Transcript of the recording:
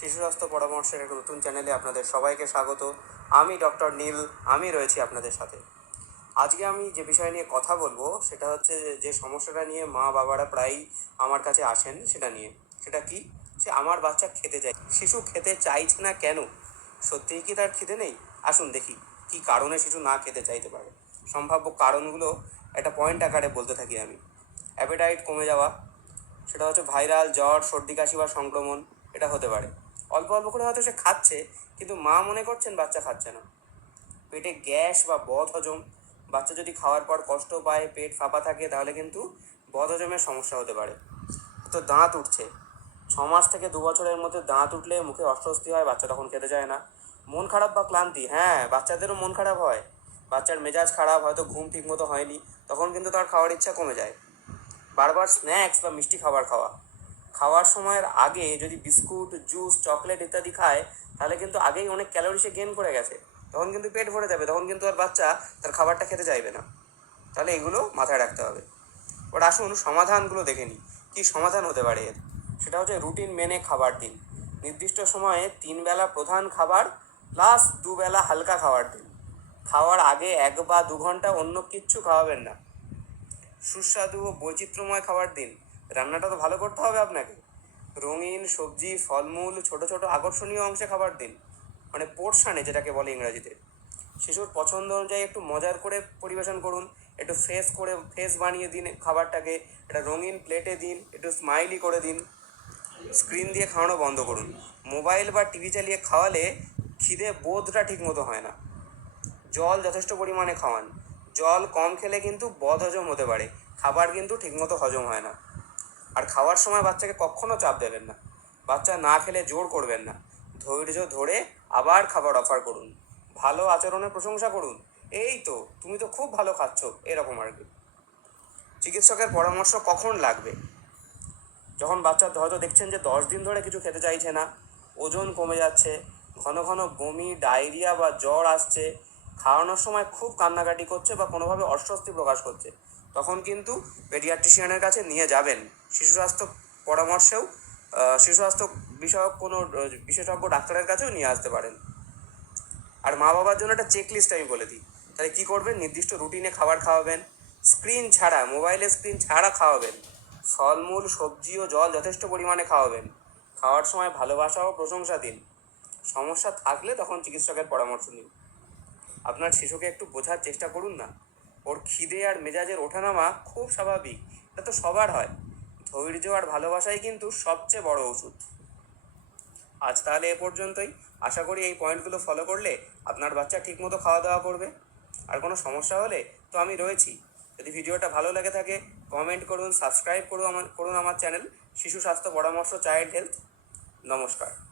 শিশু স্বাস্থ্য পরামর্শের এক নতুন চ্যানেলে আপনাদের সবাইকে স্বাগত। আমি ডক্টর নীল, আমি রয়েছি আপনাদের সাথে। আজকে আমি যে বিষয় নিয়ে কথা বলব, সেটা হচ্ছে যে- সমস্যাটা নিয়ে মা বাবারা প্রায়ই আমার কাছে আসেন সেটা নিয়ে। সেটা কি? সে আমার বাচ্চা খেতে চাই শিশু খেতে চাইছে না কেন? সত্যিই কি তার খিদে নেই? আসুন দেখি, কি কারণে শিশু না খেতে চাইতে পারে? সম্ভাব্য কারণগুলো একটা পয়েন্ট আকারে বলতে থাকি আমি। অ্যাপেটাইট কমে যাওয়া, সেটা হচ্ছে ভাইরাল জ্বর, সর্দি কাশি বা সংক্রমণ, এটা হতে পারে। অল্প অল্প করে হয়তো সে খাচ্ছে, কিন্তু মা মনে করছেন বাচ্চা খাচ্ছে না। পেটে গ্যাস বা বদ হজম, বাচ্চা যদি খাওয়ার পর কষ্ট পায়, পেট ফাঁপা থাকে, তাহলে কিন্তু বদ হজমের সমস্যা হতে পারে। তো দাঁত উঠছে। ছ মাস থেকে দু বছরের মধ্যে দাঁত উঠলে মুখে অস্বস্তি হয়, বাচ্চা তখন খেতে চায় না। মন খারাপ বা ক্লান্তি? হ্যাঁ বাচ্চাদেরও মন খারাপ হয়। বাচ্চার মেজাজ খারাপ, হয়তো ঘুম ঠিকমতো হয়নি, তখন কিন্তু তার খাওয়ার ইচ্ছা কমে যায়। বারবার স্ন্যাক্স বা মিষ্টি খাবার খাওয়া। খাওয়ার সময়ের আগে যদি বিস্কুট জুস চকলেট ইত্যাদি খায়, তাহলে কিন্তু আগেই অনেক ক্যালোরি সে গেন করে গেছে। তখন কিন্তু পেট ভরে যাবে, তখন কিন্তু আর বাচ্চা তার খাবারটা খেতে চাইবে না। তাহলে এগুলো মাথায় রাখতে হবে। ওর আসুন সমাধানগুলো দেখে নিই। কী সমাধান হতে পারে এর? সেটা হচ্ছে রুটিন মেনে খাবার দিন। নির্দিষ্ট সময়ে তিন বেলা প্রধান খাবার প্লাস দুবেলা হালকা খাবার দিন। খাওয়ার আগে এক বা দু ঘণ্টা অন্য কিচ্ছু খাওয়াবেন না। সুস্বাদু ও বৈচিত্র্যময় খাবার দিন। রান্নাটা তো ভালো করতে হবে আপনাকে। রঙিন সবজি, ফলমূল, ছোট ছোট আকর্ষণীয় অংশে খাবার দিন। মানে পোর্শানে যেটাকে বলে ইংরাজিতে। শিশুর পছন্দ অনুযায়ী একটু মজার করে পরিবেশন করুন। একটু ফ্রেশ করে ফ্রেশ বানিয়ে দিন খাবারটাকে। একটা রঙিন প্লেটে দিন, একটু স্মাইলি করে দিন। স্ক্রিন দিয়ে খাওয়ানো বন্ধ করুন। মোবাইল বা টিভি চালিয়ে খাওয়ালে খিদে বোধটা ঠিকমতো হয় না। জল যথেষ্ট পরিমাণে খাওয়ান। জল কম খেলে কিন্তু বদ হজম হতে পারে। খাবার কিন্তু ঠিকমতো হজম হয় না। আর খাওয়ার সময় বাচ্চাকে কখনো চাপ দেবেন না। বাচ্চা না খেলে জোর করবেন না। ধৈর্য ধরে আবার খাবার অফার করুন। ভালো আচরণের প্রশংসা করুন। এই তো, তুমি তো খুব ভালো খাচ্ছ, এরকম আর কি। চিকিৎসকের পরামর্শ কখন লাগবে? যখন বাচ্চা হয়তো দেখছেন যে দশ দিন ধরে কিছু খেতে চাইছে না, ওজন কমে যাচ্ছে, ঘন ঘন বমি, ডায়রিয়া বা জ্বর আসছে খাওয়ানোর সময় খুব কান্নাকাটি করছে বা কোনোভাবে অস্বস্তি প্রকাশ করছে। তখন কিন্তু পেডিয়াট্রিশিয়ানের কাছে নিয়ে যাবেন। শিশু স্বাস্থ্য পরামর্শেও শিশু স্বাস্থ্য বিষয়ক কোনো, বিশেষজ্ঞ ডাক্তারের কাছেও নিয়ে আসতে পারেন। আর মা বাবার জন্য একটা চেক লিস্ট আমি বলে দিই। তাহলে কী করবেন? নির্দিষ্ট রুটিনে খাবার খাওয়াবেন। স্ক্রিন ছাড়া মোবাইলের স্ক্রিন ছাড়া খাওয়াবেন। ফলমূল, সবজি ও জল যথেষ্ট পরিমাণে খাওয়াবেন। খাওয়ার সময় ভালোবাসা ও প্রশংসা দিন। সমস্যা থাকলে তখন চিকিৎসকের পরামর্শ নিন। আপনার শিশুকে একটু বোঝার চেষ্টা করুন না। ওর খিদে আর মেজাজের ওঠানামা খুব স্বাভাবিক, এটা তো সবার হয়। ধৈর্য আর ভালোবাসাই কিন্তু সবচেয়ে বড় ওষুধ। আজ তাহলে এ পর্যন্তই। আশা করি এই পয়েন্টগুলো ফলো করলে আপনার বাচ্চা ঠিকমতো খাওয়া দাওয়া করবে। আর কোনো সমস্যা হলে তো আমি রয়েছি। যদি ভিডিওটা ভালো লেগে থাকে কমেন্ট করুন সাবস্ক্রাইব করুন আমার করুন আমার চ্যানেল শিশু স্বাস্থ্য পরামর্শ চাইল্ড হেলথ নমস্কার।